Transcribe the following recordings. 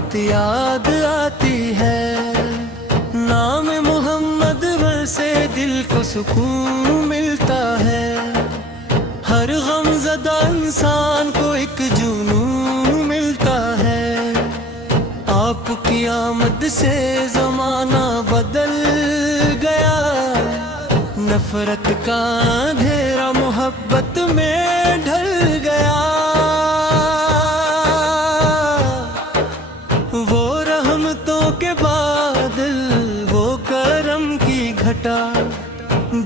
मोहब्बत याद आती है। नाम मोहम्मद से दिल को सुकून मिलता है। हर गमज़दा इंसान को एक जुनून मिलता है। आपकी आमद से ज़माना बदल गया। नफ़रत का अंधेरा मोहब्बत में ढल गया। वो रहमतों के बादल, वो करम की घटा,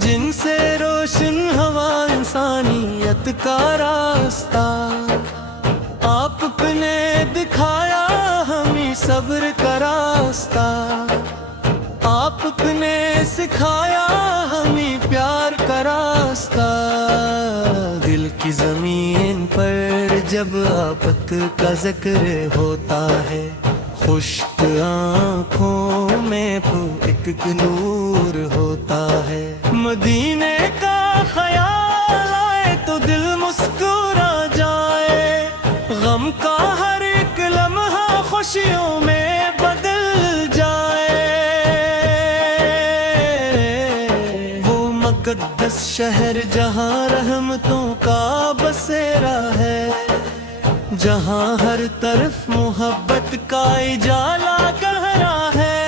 जिनसे रोशन हवा इंसानियत का रास्ता। आपने दिखाया हमें सब्र का रास्ता। आपने सिखाया हमें प्यार का रास्ता। दिल की ज़मीन पर जब आफत का जिक्र होता है, खुश्क आँखों में एक नूर होता है। मदीने का ख्याल आए तो दिल मुस्कुरा जाए। गम का हर एक लम्हा खुशियों में बदल जाए। वो मुक़द्दस शहर जहाँ रहमतों का बसेरा है, जहाँ हर तरफ मोहब्बत का इजाला गहरा है।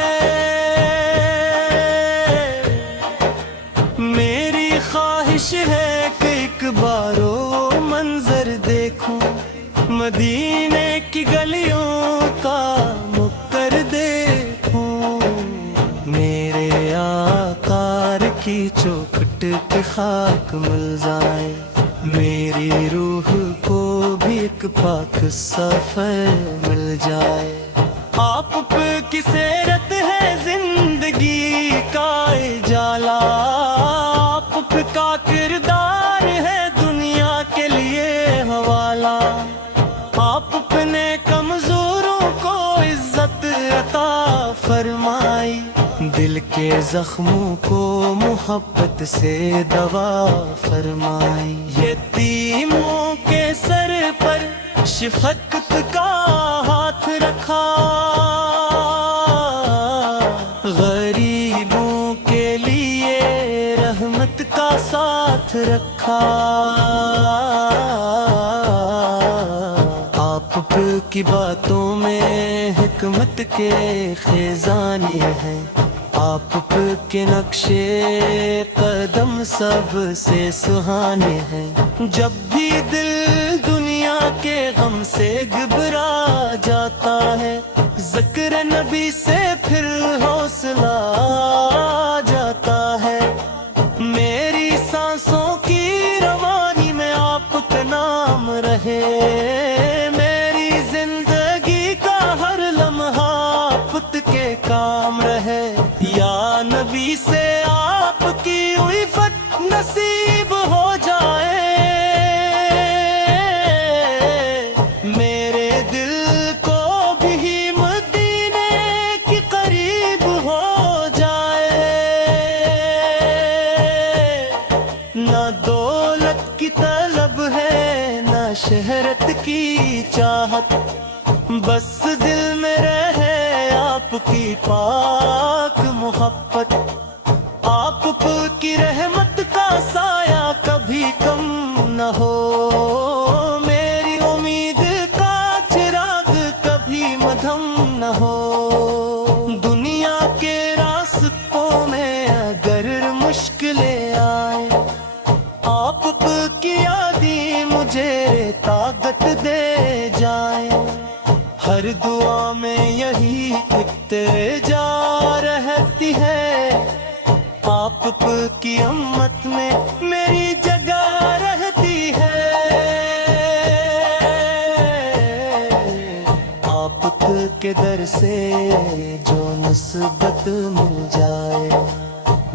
मेरी ख्वाहिश है कि एक बार वो मंजर देखूं, मदीने की गलियों का मुक्कर देखूं। मेरे आकार की चौखट पे खाक मिल जाए। मेरी रूह को भी एक पाक सफर मिल जाए। आप पे की सेरत है जिंदगी का इजाला। आप पे का किरदार है दुनिया के लिए हवाला। आप अपने कमजोरों को इज्जत अता फरमाई। दिल के जख्मों को मोहब्बत से दवा फरमाई। यतीमों के सर पर शफकत का हाथ रखा। गरीबों के लिए रहमत का साथ रखा। आप की बातों में हिकमत के खजाने हैं। आप के नक्शे कदम सबसे सुहाने हैं। जब भी दिल दुनिया के गम से घबरा जाता है, ज़िक्र नबी से फिर हौसला आ जाता है। मेरी सांसों की रवानी में आपका नाम रहे। मेरी जिंदगी का हर लम्हा पुत के काम रहे। या नबी से आपकी उल्फत नसीब हो जाए। मेरे दिल को भी मदीने के करीब हो जाए। ना दौलत की तलब है, ना शहरत की चाहत, बस दिल में रहे आपकी पाक मोहब्बत। आप की रहमत का साया कभी कम न हो। मेरी उम्मीद का चिराग कभी मधम न हो। दुनिया के रास्तों में अगर मुश्किलें आए, आप की यादें मुझे ताकत दे जाए। हर दुआ में यही इत्तेजा रहती है। आप की उम्मत में मेरी जगह रहती है। आप के दर से जो नस्बत मिल जाए,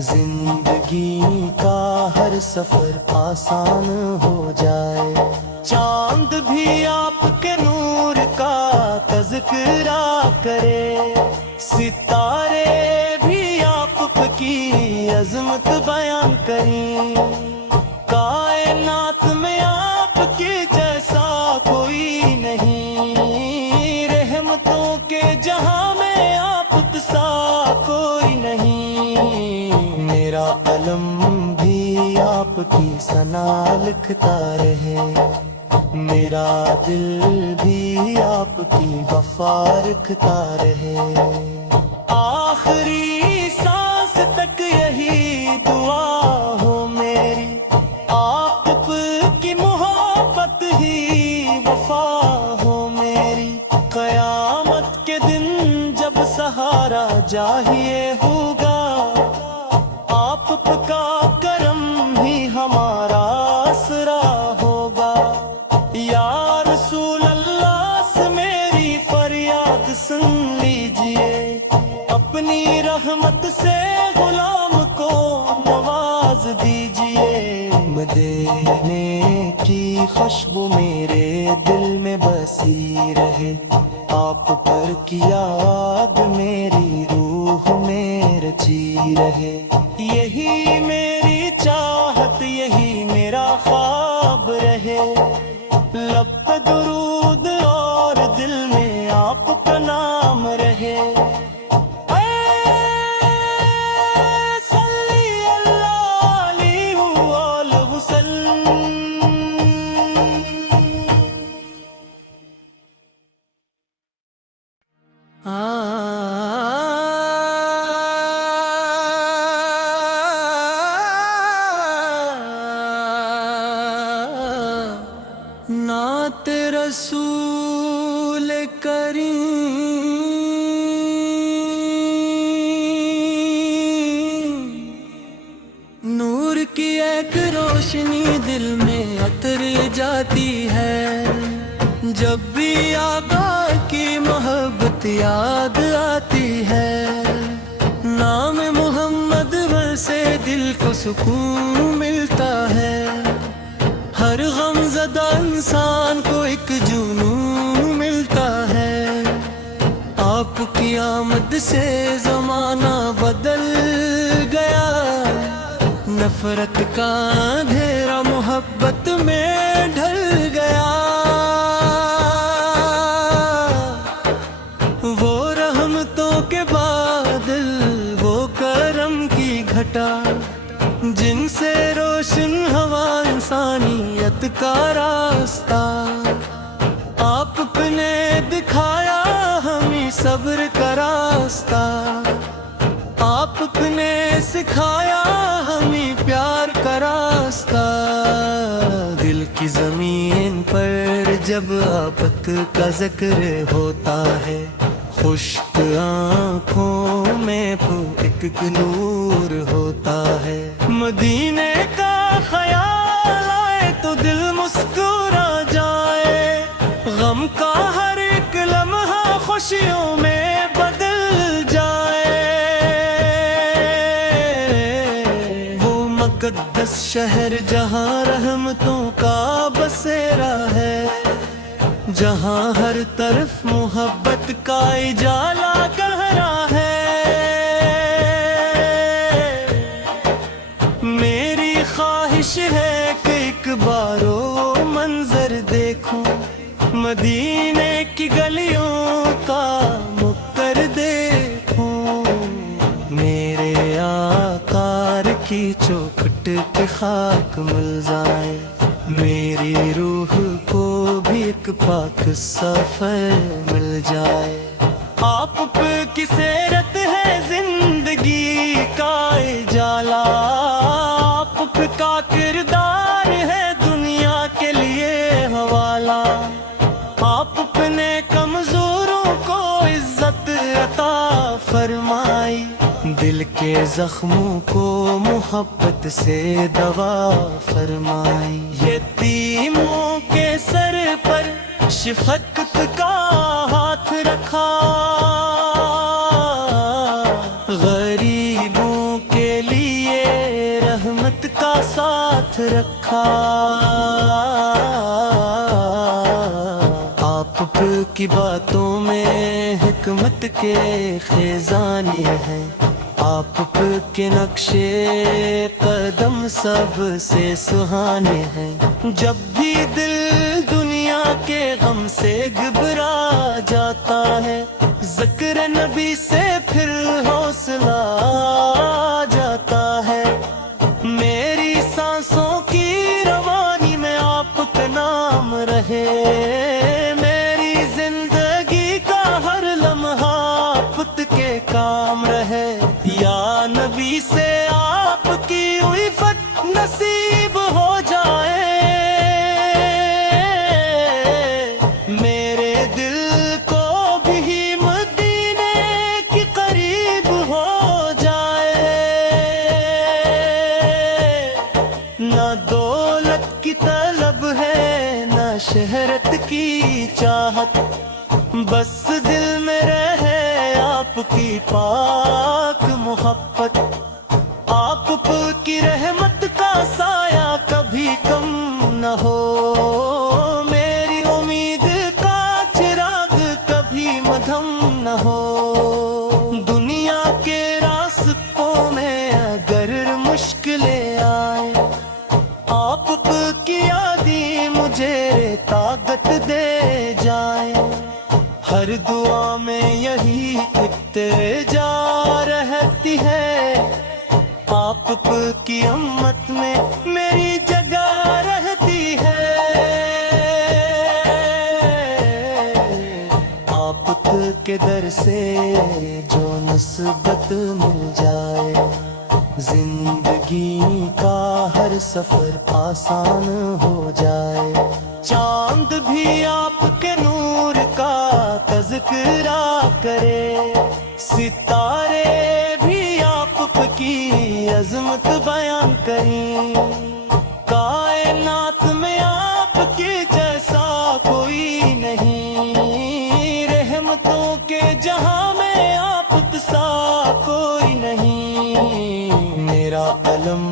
जिंदगी का हर सफर आसान हो जाए। चांद भी आपके नूर का तज़किरा करे। सितारे भी आपकी अजमत बयान करें। कायनात में आपके जैसा कोई नहीं। रहमतों के सना लिखता रहे। मेरा दिल भी आपकी वफा रखता रहे। आखिरी सांस तक यही दुआ हो मेरी, आप की मोहब्बत ही वफा हो मेरी। कयामत के दिन जब सहारा चाहिए होगा, आप का करम ही हमारा आसरा होगा। या रसूल अल्लाह से मेरी फरियाद सुन लीजिए, अपनी रहमत से गुलाम को नवाज दीजिए। मदीने की खुशबू मेरे दिल में बसी रहे, आप पर की याद मेरी रूह में रची रहे। यही मेरी चाहत, यही मेरा ख्वाब रहे। लब पे दुरूद और दिल में आपका नाम रहे। नात रसूल करीम, नूर की एक रोशनी दिल में अतर जाती है। जब भी आका की मोहब्बत याद आती है, नाम मोहम्मद से दिल को सुकून मिलता है। हर गमज़दा इंसान को एक जुनून मिलता है। आपकी आमद से ज़माना बदल गया, नफ़रत का अंधेरा मोहब्बत में ढल गया। वो रहमतों के बादल, वो करम की घटा, जिनसे रोशन हवा इंसानियत का रास्ता। आपने दिखाया हमें सब्र का रास्ता, आपने सिखाया हमें प्यार का रास्ता। दिल की ज़मीन पर जब आफत का जिक्र होता है, खुश्क आँखों में एक नूर होता है। मदीने का ख्याल आए तो दिल मुस्कुरा जाए, गम का हर एक लम्हा खुशियों में बदल जाए। वो मुक़द्दस शहर जहाँ रहमतों का बसेरा है, जहाँ हर तरफ मोहब्बत का इजाला गहरा है। मेरी ख्वाहिश है कि एक बार वो मंजर देखूं, मदीने की गलियों का मुक्कर देखूं। मेरे आकार की चौखट के खाक मिल जाए, मेरी रूह को भी एक पाक सफर मिल जाए। आप पे की सेरत है जिंदगी का इजाला, आप पे का किरदार है दुनिया के लिए हवाला। आप ने कमजोरों को इज्जत अता फरमाई, दिल के जख्मों को मोहब्बत से दवा फरमाई। यतीमों के सर पर शफ़क़त का हाथ रखा, गरीबों के लिए रहमत का साथ रखा। आप की बातों में हिकमत के खजाने हैं, आप के नक्शे कदम सबसे सुहाने हैं। जब भी दिल दुनिया के गम से घबरा जाता है, ज़िक्र नबी से फिर हौसला आ जाता है। मेरी सांसों की चाहत, बस दिल में रहे आपकी पाक मोहब्बत। आप की रहमत का साया कभी कम न हो, मेरी उम्मीद का चिराग कभी मधम न हो। दुनिया के रास्तों में अगर मुश्किलें आए, आप की यादी मुझे ताकत दे जाए। हर दुआ में यही इत्तेजा रहती है, आप की उम्मत में मेरी जगह रहती है। आप के दर से जो निस्बत मिल जाए, जिंदगी का हर सफर आसान हो जाए। चांद भी आपके नूर का तज़किरा करे, सितारे भी आपकी अज़मत बयान करें। कायनात में आपके जैसा कोई नहीं, रहमतों के जहां में आप सा कोई नहीं। मेरा कलम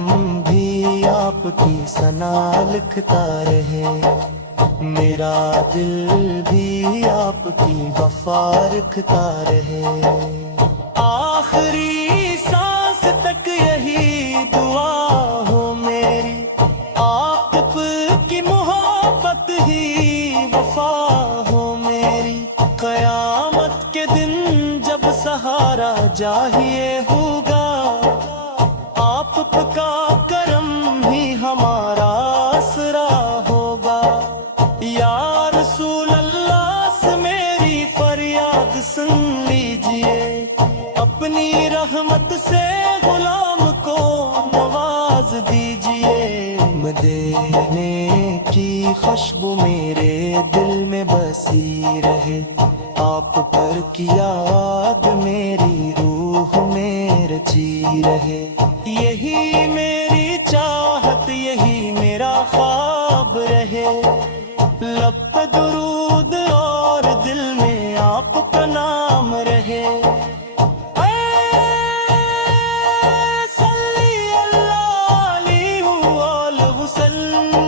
भी आपकी सना लिखता रहे, मेरा दिल भी आपकी वफा रखता रहे। आखिरी सांस तक यही दुआ हो मेरी, आप की मोहब्बत ही वफा हो मेरी। क़यामत के दिन जब सहारा चाहिए होगा, आप का करम ही हमारा आसरा होगा। या रसूल अल्लाह से मेरी फरियाद सुन लीजिए, अपनी रहमत से गुलाम को नवाज दीजिए। मदीने की खुशबू मेरे दिल में बसी रहे, आप पर की याद मेरी रूह में रची रहे। यही मेरी चाहत, यही मेरा ख्वाब रहे, लब पे दुरूद और दिल में आपका नाम रहे। सल्ली अल्लाह अलैहि वसल्लम।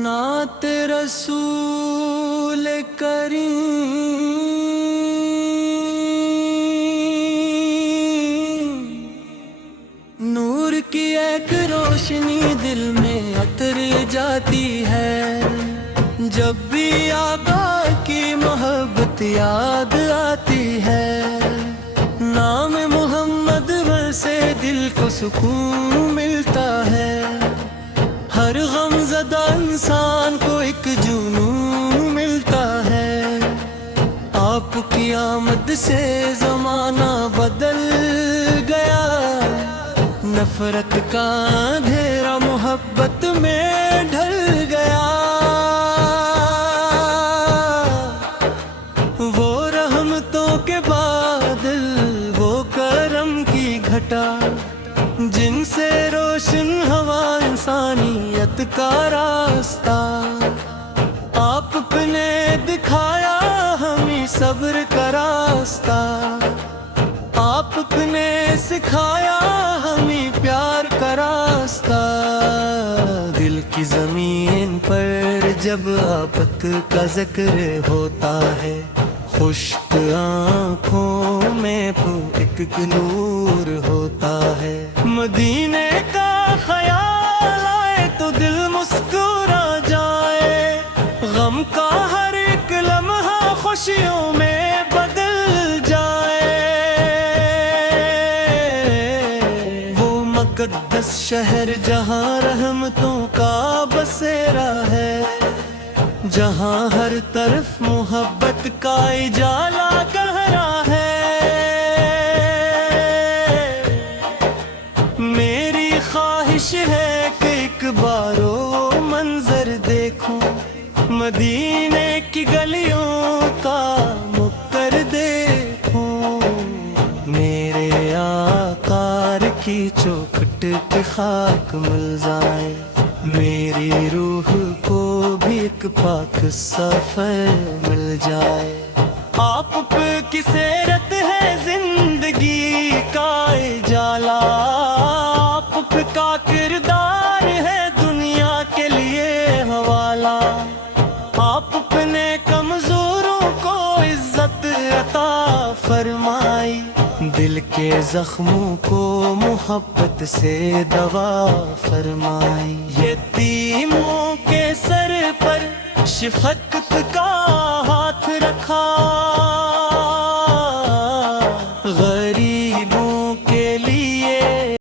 नात रसूल करीम, नूर की एक रोशनी दिल में अतर जाती है। जब भी आका की मोहब्बत याद आती है, नाम मोहम्मद से दिल को सुकून मिलता है। हर गमज़दा इंसान को एक जुनून मिलता है। आपकी आमद से ज़माना बदल गया, नफ़रत का अंधेरा मोहब्बत में ढल गया। वो रहमतों के बादल, वो करम की घटा, जिनसे रोशन हवा इंसानियत का रास्ता। आपने दिखाया हमें सब्र का रास्ता, आपने सिखाया हमें प्यार का रास्ता। दिल की ज़मीन पर जब आफत का जिक्र होता है, खुश्क आँखों में एक नूर होता है। मदीने का ख्याल आए तो दिल मुस्कुरा जाए, गम का हर एक लम्हा खुशियों में बदल जाए। वो मुक़द्दस शहर जहाँ रहमतों का बसेरा है, जहाँ हर तरफ मोहब्बत का उजाला गहरा है। मेरी ख्वाहिश है कि एक बार वो मंजर देखूं, मदीने خاک مل جائے، میری روح کو بھی ایک پاک سفر مل جائے۔ آپ پہ کی سیرت ہے زندگی کا اجالا، آپ پہ کا کردار ہے دنیا کے لیے حوالہ، آپ نے کمزوروں کو عزت عطا فرمائی، دل کے زخموں کو محبت سے دوا فرمائی۔ یتیموں کے سر پر شفقت کا ہاتھ رکھا، غریب